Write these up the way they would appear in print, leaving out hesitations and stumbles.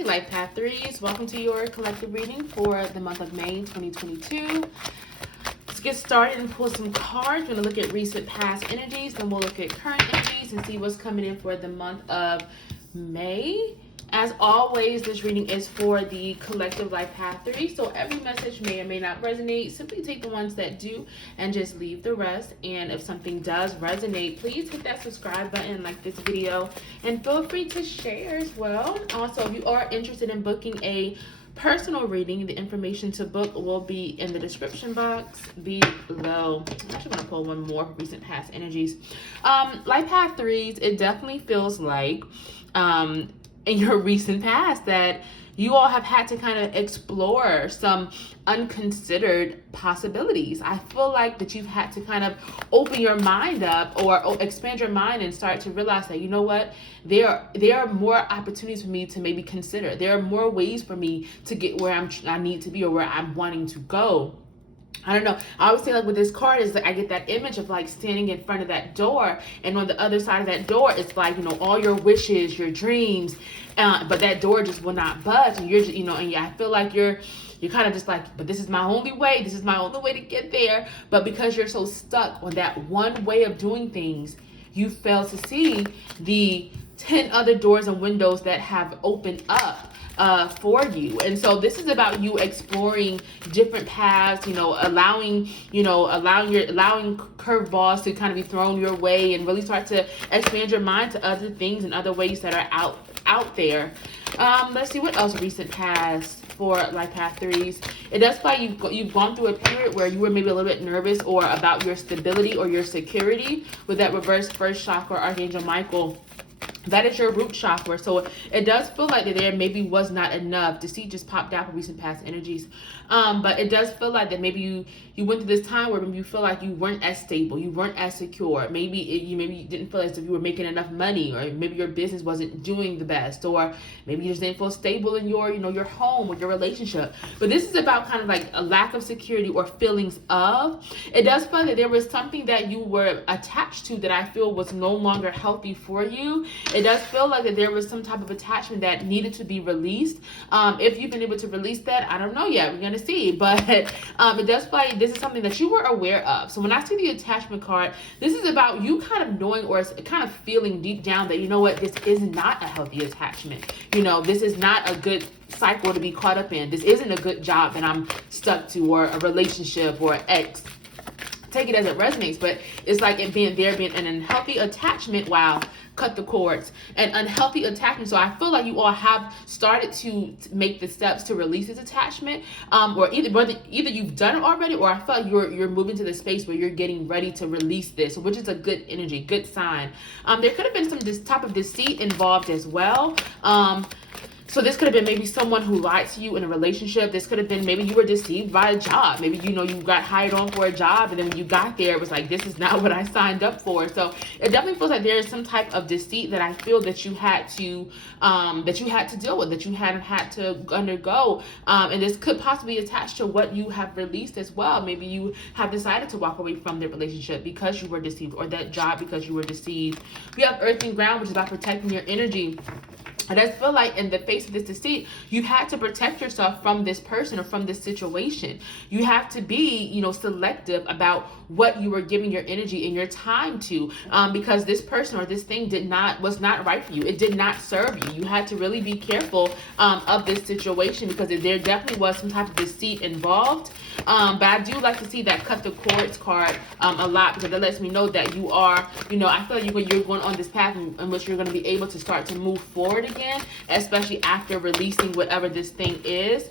Hey, Life Path 3s. Welcome to your collective reading for the month of May 2022. Let's get started and pull some cards. We're going to look at recent past energies, then we'll look at current energies and see what's coming in for the month of May. As always, this reading is for the collective Life Path 3, so every message may or may not resonate. Simply take the ones that do and just leave the rest. And if something does resonate, please hit that subscribe button, like this video, and feel free to share as well. Also, if you are interested in booking a personal reading, the information to book will be in the description box below. I actually want to pull one more for recent past energies. Life Path 3s, it definitely feels like in your recent past that you all have had to kind of explore some unconsidered possibilities. I feel like that you've had to kind of open your mind up or expand your mind and start to realize that, you know what, there are more opportunities for me to maybe consider. There are more ways for me to get where I need to be or where I'm wanting to go. I don't know. I always say, like, with this card is like I get that image of like standing in front of that door, and on the other side of that door, it's like, you know, all your wishes, your dreams, but that door just will not budge, and you're just, you know, and I feel like you're kind of just like, but this is my only way. This is my only way to get there. But because you're so stuck on that one way of doing things, you fail to see the 10 other doors and windows that have opened up for you. And so this is about you exploring different paths, you know, allowing curveballs to kind of be thrown your way and really start to expand your mind to other things and other ways that are out there. Let's see what else recent past for Life Path 3s. It does feel like you've gone through a period where you were maybe a little bit nervous or about your stability or your security with that reverse first chakra, Archangel Michael. That is your root chakra. So it does feel like that there maybe was not enough. Deceit just popped out for recent past energies. But it does feel like that maybe you went through this time where maybe you feel like you weren't as stable, you weren't as secure. Maybe you didn't feel as if you were making enough money, or maybe your business wasn't doing the best, or maybe you just didn't feel stable in your, you know, your home or your relationship. But this is about kind of like a lack of security or feelings of. It does feel like there was something that you were attached to that I feel was no longer healthy for you. It does feel like that there was some type of attachment that needed to be released. If you've been able to release that, I don't know yet. We're going to see. But it does feel like this is something that you were aware of. So when I see the attachment card, this is about you kind of knowing or kind of feeling deep down that, you know what, this is not a healthy attachment. You know, this is not a good cycle to be caught up in. This isn't a good job that I'm stuck to, or a relationship, or ex. Take it as it resonates, but it's like it being an unhealthy attachment. Wow, cut the cords. An unhealthy attachment. So I feel like you all have started to make the steps to release this attachment, or either you've done it already, or I feel like you're moving to the space where you're getting ready to release this, which is a good energy, good sign. There could have been this type of deceit involved as well. So this could have been maybe someone who lied to you in a relationship. This could have been maybe you were deceived by a job. Maybe, you know, you got hired on for a job, and then when you got there, it was like, this is not what I signed up for. So it definitely feels like there is some type of deceit that I feel that you had to deal with, that you hadn't had to undergo. And this could possibly be attached to what you have released as well. Maybe you have decided to walk away from the relationship because you were deceived, or that job because you were deceived. We have Earth and Ground, which is about protecting your energy. I just feel like in the face of this deceit, you had to protect yourself from this person or from this situation. You have to be, you know, selective about what you were giving your energy and your time to, because this person or this thing was not right for you. It did not serve you. You had to really be careful of this situation, because there definitely was some type of deceit involved. But I do like to see that cut the cords card a lot, because it lets me know that you are, you know, I feel like you're going on this path in which you're going to be able to start to move forward again, especially after releasing whatever this thing is.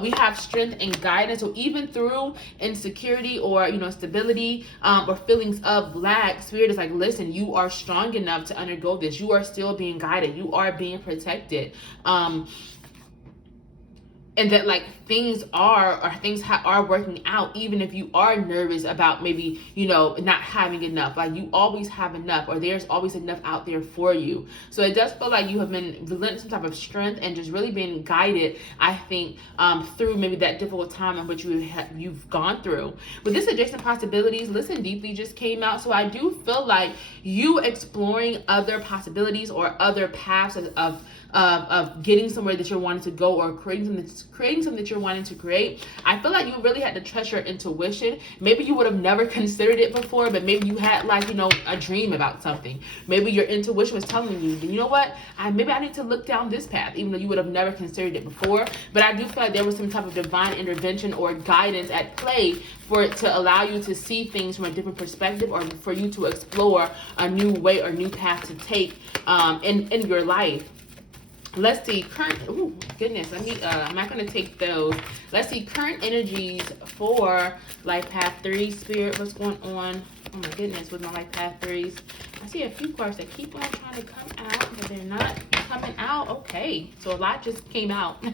We have strength and guidance. So even through insecurity or, you know, stability or feelings of lack, Spirit is like, listen, you are strong enough to undergo this. You are still being guided. You are being protected. And that like things are working out, even if you are nervous about maybe, you know, not having enough. Like, you always have enough, or there's always enough out there for you. So it does feel like you have been relenting some type of strength and just really being guided, I think, through maybe that difficult time in which you've gone through. But this adjacent possibilities, listen deeply, just came out. So I do feel like you exploring other possibilities or other paths of of getting somewhere that you're wanting to go, or creating something that you're wanting to create. I feel like you really had to trust your intuition. Maybe you would have never considered it before, but maybe you had like, you know, a dream about something. Maybe your intuition was telling you, you know what, maybe I need to look down this path, even though you would have never considered it before. But I do feel like there was some type of divine intervention or guidance at play for it to allow you to see things from a different perspective, or for you to explore a new way or new path to take in your life. Let's see, oh goodness, I'm not going to take those. Let's see, current energies for life path 3. Spirit, what's going on? Oh my goodness, with my life path 3s. I see a few cards that keep on trying to come out, but they're not coming out. Okay, so a lot just came out.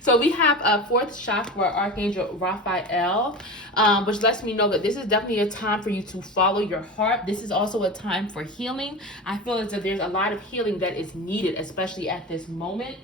So we have a 4th chakra, Archangel Raphael, which lets me know that this is definitely a time for you to follow your heart. This is also a time for healing. I feel as if there's a lot of healing that is needed, especially at this moment.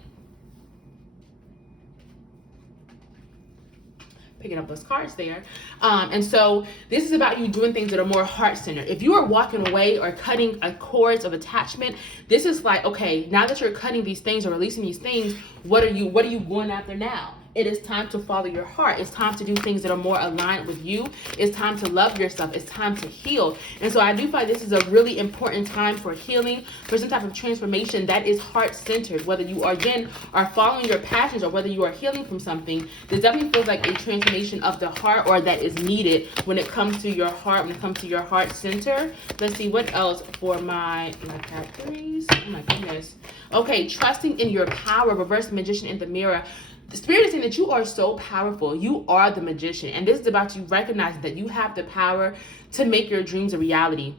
Picking up those cards there. And so this is about you doing things that are more heart-centered. If you are walking away or cutting a cords of attachment, this is like, okay, now that you're cutting these things or releasing these things, what are you going after now? It is time to follow your heart. It's time to do things that are more aligned with you. It's time to love yourself. It's time to heal. And so I do feel like this is a really important time for healing, for some type of transformation that is heart-centered. Whether you are, again, are following your passions, or whether you are healing from something, this definitely feels like a transformation of the heart, or that is needed when it comes to your heart, when it comes to your heart center. Let's see what else for my categories. Oh my goodness. Okay, trusting in your power, reverse magician in the mirror. The Spirit is saying that you are so powerful. You are the magician. And this is about you recognizing that you have the power to make your dreams a reality.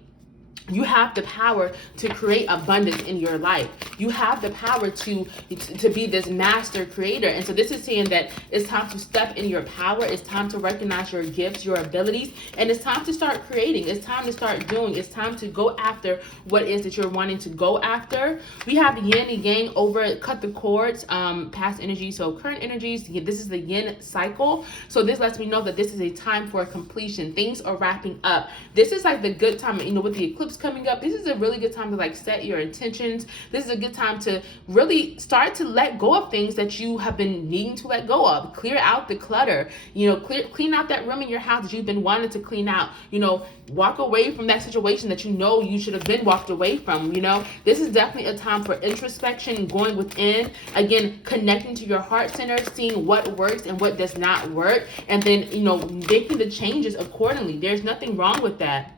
You have the power to create abundance in your life. You have the power to be this master creator. And so this is saying that it's time to step in your power. It's time to recognize your gifts, your abilities, and it's time to start creating. It's time to start doing. It's time to go after what it is that you're wanting to go after. We have yin and yang over, cut the cords, past energy. So current energies, this is the yin cycle. So this lets me know that this is a time for completion. Things are wrapping up. This is like the good time, you know, with the eclipse coming up, this is a really good time to like set your intentions. This is a good time to really start to let go of things that you have been needing to let go of. Clear out the clutter, you know, clean out that room in your house that you've been wanting to clean out. You know, walk away from that situation that you know you should have been walked away from. You know, this is definitely a time for introspection, going within, again, connecting to your heart center, seeing what works and what does not work, and then, you know, making the changes accordingly. There's nothing wrong with that.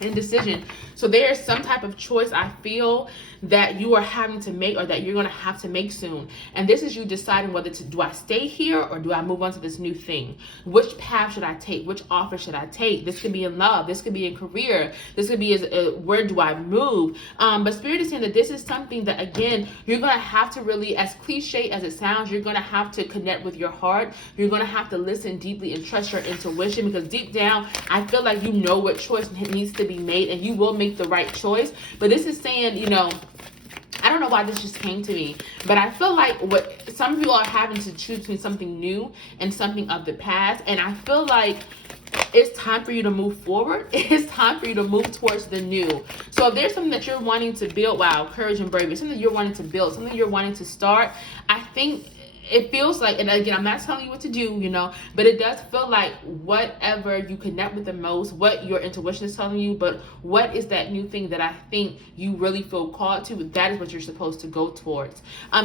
Indecision. So there is some type of choice I feel that you are having to make, or that you're going to have to make soon. And this is you deciding whether to, do I stay here or do I move on to this new thing? Which path should I take? Which offer should I take? This could be in love. This could be in career. This could be as where do I move? But Spirit is saying that this is something that, again, you're going to have to really, as cliche as it sounds, you're going to have to connect with your heart. You're going to have to listen deeply and trust your intuition, because deep down, I feel like you know what choice needs to be made, and you will make the right choice. But this is saying, you know, I don't know why this just came to me, but I feel like what some of you are having to choose between something new and something of the past. And I feel like it's time for you to move forward. It's time for you to move towards the new. So if there's something that you're wanting to build, wow, courage and bravery, something you're wanting to build, something you're wanting to start, I think it feels like, and again, I'm not telling you what to do, you know, but it does feel like whatever you connect with the most, what your intuition is telling you, but what is that new thing that I think you really feel called to, that is what you're supposed to go towards.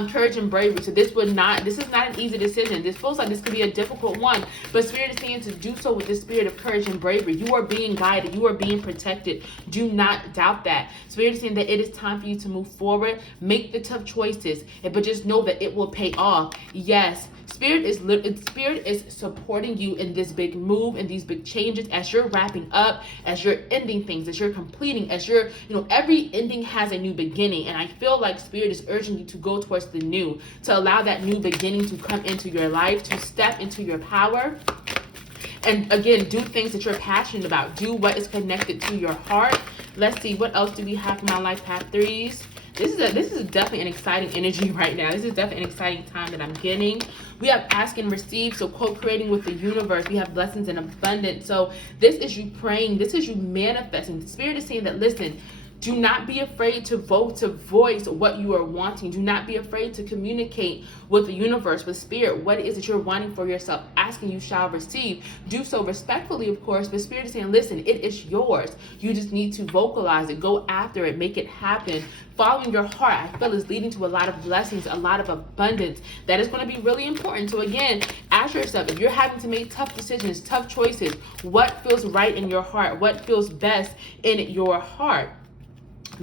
Courage and bravery. So this is not an easy decision. This feels like this could be a difficult one, but Spirit is saying to do so with the spirit of courage and bravery. You are being guided. You are being protected. Do not doubt that. Spirit is saying that it is time for you to move forward, make the tough choices, but just know that it will pay off. Yes, Spirit is supporting you in this big move and these big changes as you're wrapping up, as you're ending things, as you're completing, as you're, you know, every ending has a new beginning. And I feel like Spirit is urging you to go towards the new, to allow that new beginning to come into your life, to step into your power. And again, do things that you're passionate about. Do what is connected to your heart. Let's see, what else do we have for my life path 3s? This is definitely an exciting energy right now. This is definitely an exciting time that I'm getting. We have ask and receive, so co-creating with the universe. We have blessings and abundance. So this is you praying. This is you manifesting. The Spirit is saying that, listen, Do not be afraid to voice what you are wanting. Do not be afraid to communicate with the universe, with spirit, what it is that you're wanting for yourself. Asking, you shall receive. Do so respectfully, of course, but spirit is saying, listen, it is yours. You just need to vocalize it, go after it, make it happen. Following your heart, I feel, is leading to a lot of blessings, a lot of abundance. That is going to be really important. So again, ask yourself, if you're having to make tough decisions, tough choices, what feels right in your heart? What feels best in your heart?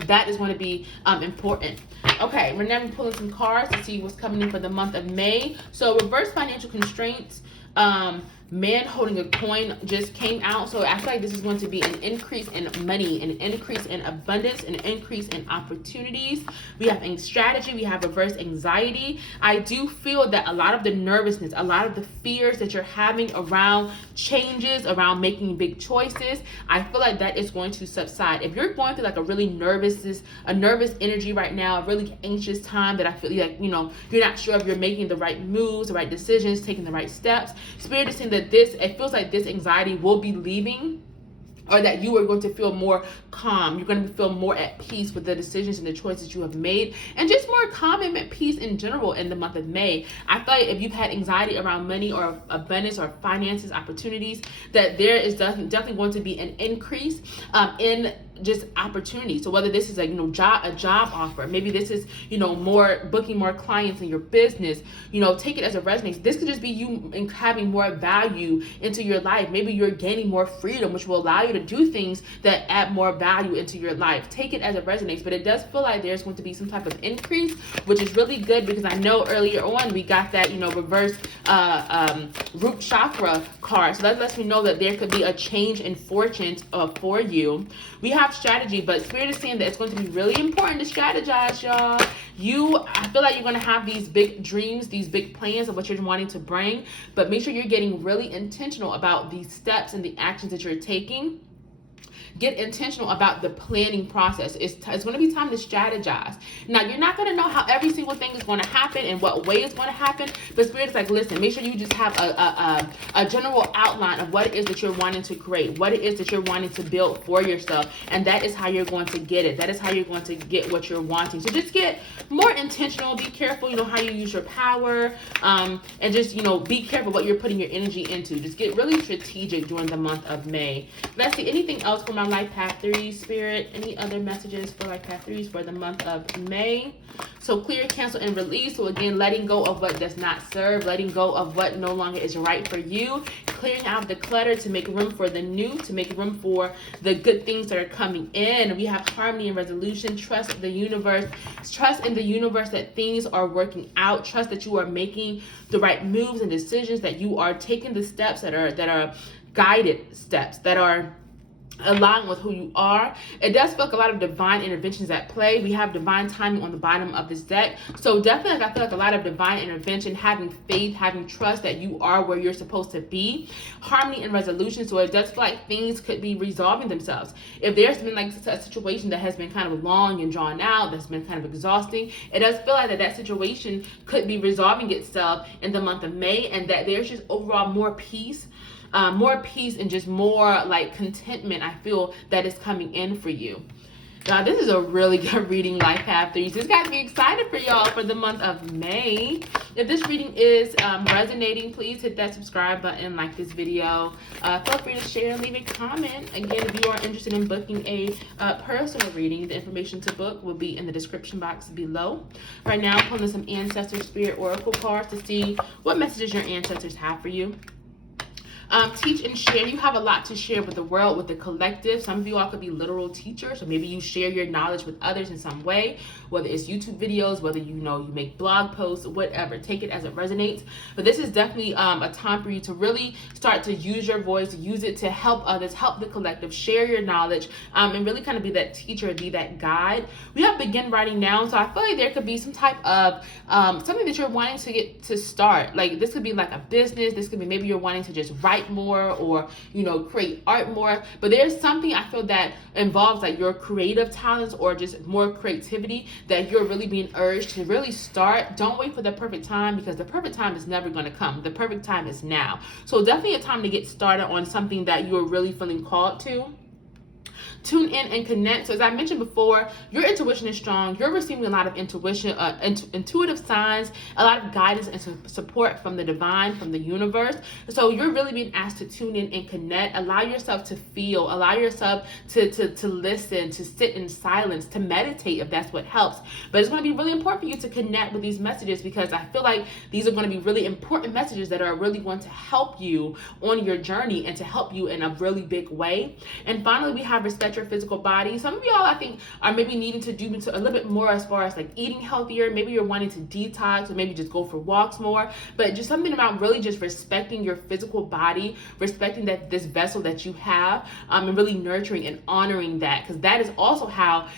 That is going to be important. Okay, we're now pulling some cards to see what's coming in for the month of May. So reverse financial constraints. Man holding a coin just came out. So I feel like this is going to be an increase in money, an increase in abundance, an increase in opportunities. We have strategy, we have reverse anxiety. I do feel that a lot of the nervousness, a lot of the fears that you're having around changes, around making big choices, I feel like that is going to subside. If you're going through like a nervous energy right now, a really anxious time that I feel like, you're not sure if you're making the right moves, the right decisions, taking the right steps, Spirit is saying that it feels like this anxiety will be leaving, or that you are going to feel more calm. You're going to feel more at peace with the decisions and the choices you have made, and just more calm and at peace in general in the month of May. I feel like if you've had anxiety around money or abundance or finances, opportunities, that there is definitely going to be an increase in just opportunities. So whether this is a job offer, maybe this is more booking more clients in your business, take it as it resonates. This could just be you having more value into your life. Maybe you're gaining more freedom, which will allow you to do things that add more value into your life. Take it as it resonates, but it does feel like there's going to be some type of increase, which is really good, because I know earlier on we got that reverse root chakra card. So that lets me know that there could be a change in fortunes for you. We have strategy, but Spirit is saying that it's going to be really important to strategize, y'all. I feel like you're going to have these big dreams, these big plans of what you're wanting to bring, but make sure you're getting really intentional about these steps and the actions that you're taking. Get intentional about the planning process. It's going to be time to strategize. Now, you're not going to know how every single thing is going to happen and what way it's going to happen, but Spirit's like, listen, make sure you just have a general outline of what it is that you're wanting to create, what it is that you're wanting to build for yourself, and that is how you're going to get it. That is how you're going to get what you're wanting. So just get more intentional. Be careful, how you use your power, and just, be careful what you're putting your energy into. Just get really strategic during the month of May. Let's see, anything else for my Life Path 3, Spirit? Any other messages for Life Path 3s for the month of May? So clear, cancel, and release. So again, letting go of what does not serve, letting go of what no longer is right for you, clearing out the clutter to make room for the new, to make room for the good things that are coming in. We have harmony and resolution. Trust the universe. Trust in the universe that things are working out. Trust that you are making the right moves and decisions, that you are taking the steps that are guided steps, that are align with who you are. It does feel like a lot of divine interventions at play. We have divine timing on the bottom of this deck. So definitely, I feel like a lot of divine intervention, having faith, having trust that you are where you're supposed to be. Harmony and resolution. So it does feel like things could be resolving themselves. If there's been like a situation that has been kind of long and drawn out, that's been kind of exhausting, it does feel like that situation could be resolving itself in the month of May, and that there's just overall more peace and just more like contentment, I feel, that is coming in for you. Now, this is a really good reading, Life Path 3s. Just got to be excited for y'all for the month of May. If this reading is resonating, please hit that subscribe button, like this video. Feel free to share and leave a comment. Again, if you are interested in booking a personal reading, the information to book will be in the description box below. Right now, I'm pulling some Ancestor Spirit Oracle cards to see what messages your ancestors have for you. Teach and share. You have a lot to share with the world, with the collective. Some of you all could be literal teachers, or maybe you share your knowledge with others in some way, whether it's YouTube videos, whether you make blog posts, whatever. Take it as it resonates. But this is definitely a time for you to really start to use your voice, use it to help others, help the collective, share your knowledge, and really kind of be that teacher, be that guide. We have begin writing now, so I feel like there could be some type of something that you're wanting to get to start. Like this could be like a business. This could be maybe you're wanting to just write more, or create art more, but there's something I feel that involves like your creative talents or just more creativity that you're really being urged to really start. Don't wait for the perfect time, because the perfect time is never going to come. The perfect time is now. So definitely a time to get started on something that you're really feeling called to. tune in and connect. So as I mentioned before, your intuition is strong. You're receiving a lot of intuition, intuitive signs, a lot of guidance and support from the divine, from the universe. So you're really being asked to tune in and connect. Allow yourself to feel. Allow yourself to listen, to sit in silence, to meditate if that's what helps. But it's going to be really important for you to connect with these messages, because I feel like these are going to be really important messages that are really going to help you on your journey and to help you in a really big way. And finally, we have respect your physical body. Some of y'all, I think, are maybe needing to do a little bit more as far as like eating healthier. Maybe you're wanting to detox, or maybe just go for walks more. But just something about really just respecting your physical body, respecting that this vessel that you have, and really nurturing and honoring that, because that is also how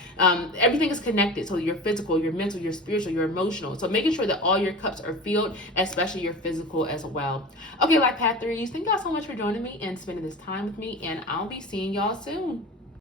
everything is connected. So your physical, your mental, your spiritual, your emotional. So making sure that all your cups are filled, especially your physical as well. Okay, Life Path 3s, thank y'all so much for joining me and spending this time with me, and I'll be seeing y'all soon.